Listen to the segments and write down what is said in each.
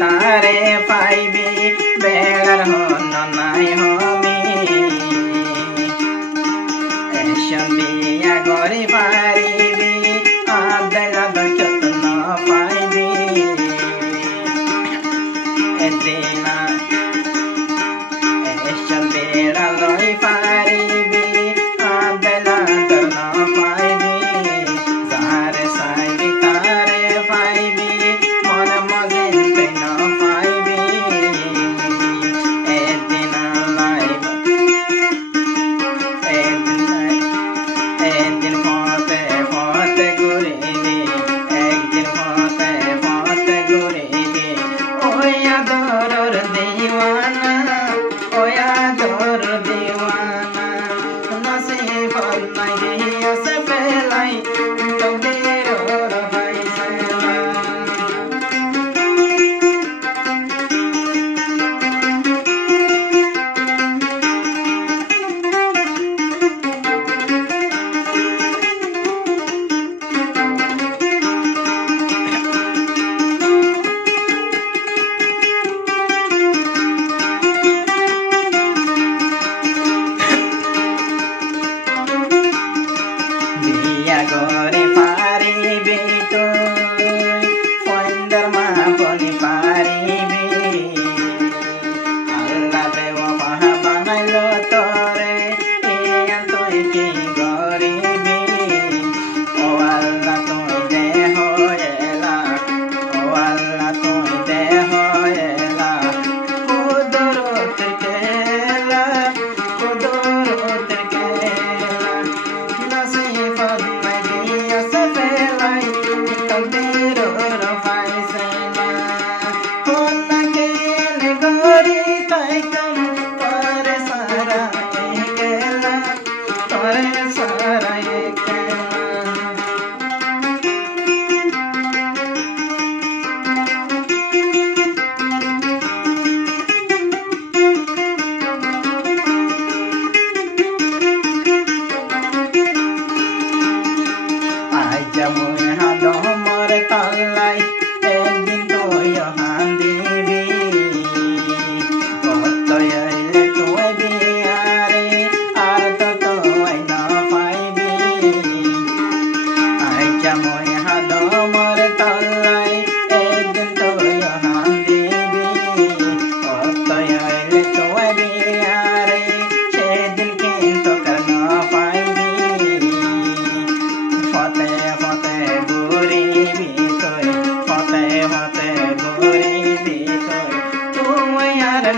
तारे पाइबी बेगर हो नाई हमी बिया गरी पारिबी आदेला दक्षत न पाइबी एदिना बेड़ा लई पारिबी आदेला तर न पाइबी सारे साइबी तारे पाइबी मन मजिन gore paribi tu fonderma poni paribi Allah dewa maha banailo tore iyan tu ki goribi o Allah tu de hoela o Allah tu de hoela kudurut kela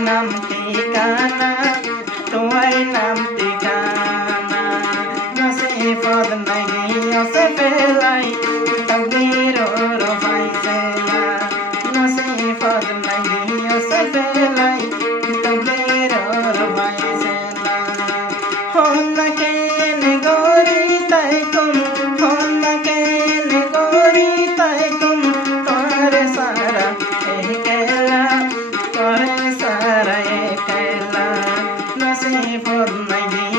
नाम ठिकाना तुम्हारे नाम ठिकाना नसीबत नहीं से पहलाई तकदीर और फैसला नसीबत नहीं से पहलाई तकदीर और फैसला हो न के गोरी तैकुम हो न के गोरी तैकुम करे सारा कहला करे सारा कहला नसीब नहीं